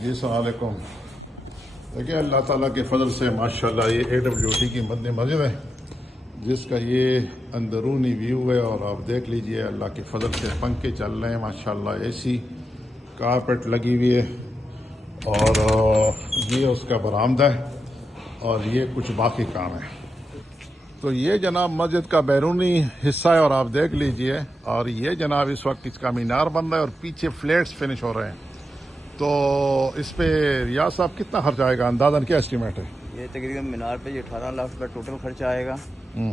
جی السلام علیکم۔ دیکھیں اللہ تعالیٰ کے فضل سے ماشاءاللہ یہ AWT کی مدنی مسجد ہے جس کا یہ اندرونی ویو ہے، اور آپ دیکھ لیجئے اللہ کے فضل سے پنکھے چل رہے ہیں ماشاءاللہ، AC کارپیٹ لگی ہوئی ہے، اور یہ اس کا برآمدہ ہے، اور یہ کچھ باقی کام ہے۔ تو یہ جناب مسجد کا بیرونی حصہ ہے، اور آپ دیکھ لیجئے، اور یہ جناب اس وقت اس کا مینار بن رہا ہے، اور پیچھے فلیٹس فنش ہو رہے ہیں۔ تو اس پہ ریاض صاحب کتنا خرچ آئے گا، اندازاً کیا اسٹیمیٹ ہے؟ یہ تقریباً مینار پہ 18 لاکھ روپے ٹوٹل خرچہ آئے گا۔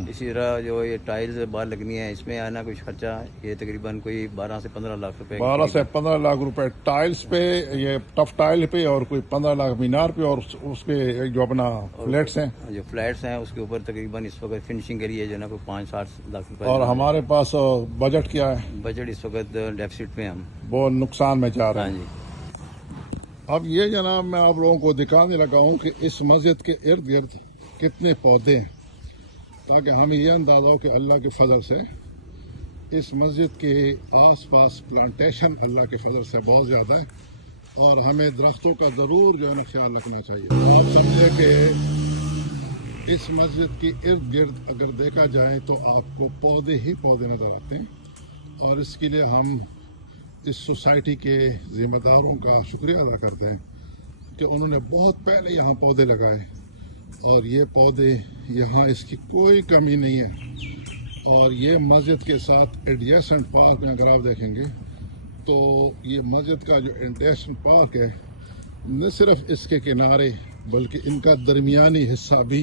اسی طرح جو یہ ٹائلز باہر لگنی ہے اس میں آنا کچھ خرچہ ہے، یہ تقریباً کوئی 12 سے 15 لاکھ روپے 12 سے 15 لاکھ روپے ٹائلز پہ، یہ ٹف ٹائل پہ، اور کوئی 15 لاکھ مینار پہ، اور اس پہ جو اپنا فلیٹس ہیں، جو فلیٹس ہیں اس کے اوپر تقریباً اس وقت فنشنگ کے لیے جو ہے نا کوئی 5-8 لاکھ روپے۔ اور ہمارے پاس بجٹ کیا ہے؟ بجٹ اس وقت ڈیفیسٹ میں ہم وہ نقصان میں جا رہے ہاں ہیں۔ جی۔ اب یہ جناب میں آپ لوگوں کو دکھانے لگا ہوں کہ اس مسجد کے ارد گرد کتنے پودے ہیں، تاکہ ہمیں یہ اندازہ ہو کہ اللہ کے فضل سے اس مسجد کے آس پاس پلانٹیشن اللہ کے فضل سے بہت زیادہ ہے، اور ہمیں درختوں کا ضرور جو ہے نا خیال رکھنا چاہیے۔ آپ سمجھے کہ اس مسجد کی ارد گرد اگر دیکھا جائے تو آپ کو پودے ہی پودے نظر آتے ہیں، اور اس کے لیے ہم اس سوسائٹی کے ذمہ داروں کا شکریہ ادا کرتے ہیں کہ انہوں نے بہت پہلے یہاں پودے لگائے، اور یہ پودے یہاں اس کی کوئی کمی نہیں ہے۔ اور یہ مسجد کے ساتھ ایڈجیسنٹ پارک میں اگر آپ دیکھیں گے تو یہ مسجد کا جو ایڈجیسنٹ پارک ہے، نہ صرف اس کے کنارے بلکہ ان کا درمیانی حصہ بھی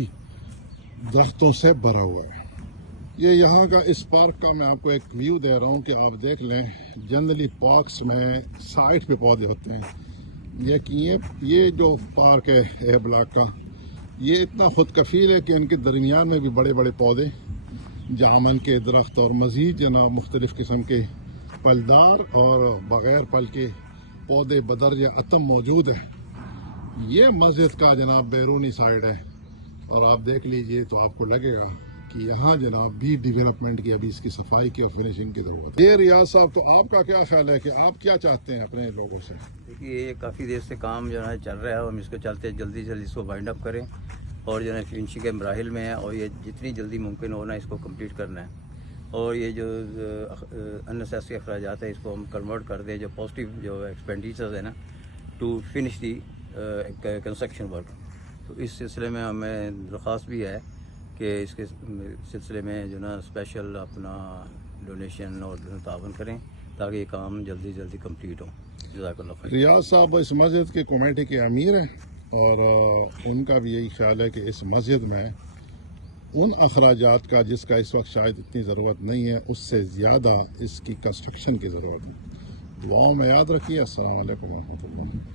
درختوں سے بھرا ہوا ہے۔ یہ یہاں کا اس پارک کا میں آپ کو ایک ویو دے رہا ہوں کہ آپ دیکھ لیں، جنرلی پارکس میں سائڈ پہ پودے ہوتے ہیں، یہ جو پارک ہے اے بلاک کا، یہ اتنا خود کفیل ہے کہ ان کے درمیان میں بھی بڑے بڑے پودے، جامن کے درخت اور مزید جناب مختلف قسم کے پھلدار اور بغیر پھل کے پودے بدرجہ اتم موجود ہیں۔ یہ مسجد کا جناب بیرونی سائڈ ہے، اور آپ دیکھ لیجئے تو آپ کو لگے گا کہ یہاں جناب بھی ڈیولپمنٹ کی، ابھی اس کی صفائی کی اور فنشنگ کی ضرورت ہے۔ یہ ریاض صاحب، تو آپ کا کیا خیال ہے کہ آپ کیا چاہتے ہیں اپنے لوگوں سے؟ دیکھیے یہ کافی دیر سے کام جو ہے چل رہا ہے، ہم اس کو چلتے جلدی جلدی اس کو وائنڈ اپ کریں، اور جو ہے فنشنگ کے مراحل میں ہے، اور یہ جتنی جلدی ممکن ہونا اس کو کمپلیٹ کرنا ہے، اور یہ جو اننیسیسری اخراجات ہیں اس کو ہم کنورٹ کر دیں جو پازیٹیو جو ایکسپینڈیچرز ہیں نا، to finish the construction work. تو اس سلسلے میں ہمیں درخواست بھی ہے کہ اس کے سلسلے میں جو نا اسپیشل اپنا ڈونیشن اور تعاون کریں تاکہ یہ کام جلدی جلدی کمپلیٹ ہو۔ جزاک اللہ خیر۔ ریاض صاحب اس مسجد کی کمیٹی کے امیر ہیں، اور ان کا بھی یہی خیال ہے کہ اس مسجد میں ان اخراجات کا جس کا اس وقت شاید اتنی ضرورت نہیں ہے، اس سے زیادہ اس کی کنسٹرکشن کی ضرورت ہے۔ دعاؤں میں یاد رکھیے۔ السلام علیکم ورحمۃ اللہ۔